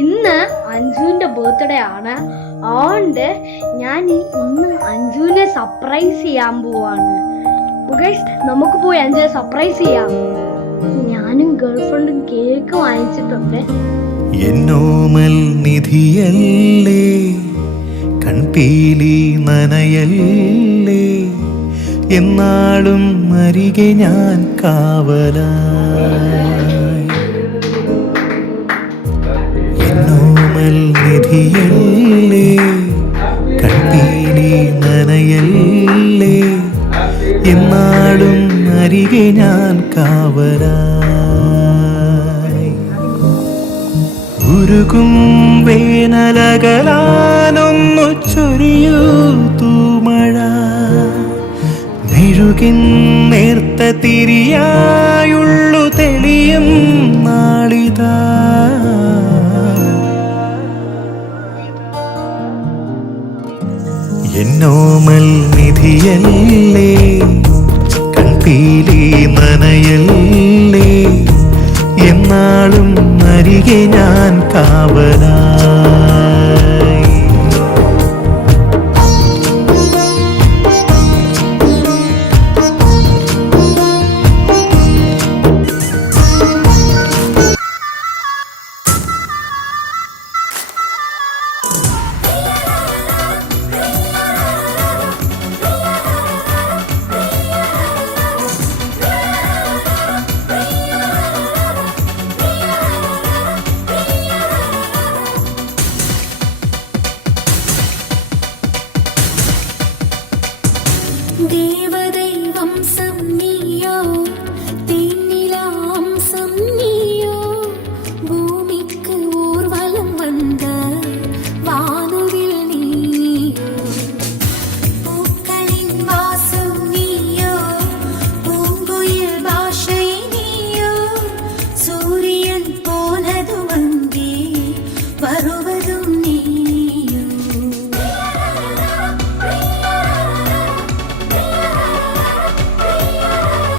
ഇന്ന് അഞ്ജുവിന്റെ ബർത്ത്ഡേ ആണ്. അതുകൊണ്ട് ഞാൻ ഇന്ന് അഞ്ജുവിനെ സർപ്രൈസ് ചെയ്യാൻ പോവാണ്. നമുക്ക് പോയി അഞ്ജുവിനെ സർപ്രൈസ് ചെയ്യാം. ഞാനും ഗേൾഫ്രണ്ടും കേക്ക് വാങ്ങിച്ചിട്ടുണ്ട്. എന്നോമൽ നിധിയല്ലേ, കൺപീലി നനയല്ലേ, എന്നാളും അരികെ ഞാൻ കാവലായി. എന്നോമൽ നിധിയല്ലേ, കൺപീലി നനയല്ലേ, എന്നാളും അരികെ ഞാൻ കാവലായി. ഉരുകും വേനലകലാനൊന്നു ചൊരിയൂ തൂമഴ, മെഴുകിൻ നേർത്ത തിരിയായുള്ളു തെളിയും നാളിതാ. എന്നോമൽ നിധിയല്ലേ, കൺപീലി നനയല്ലേ, എന്നാളും അരികെ ഞാൻ കാവലായി.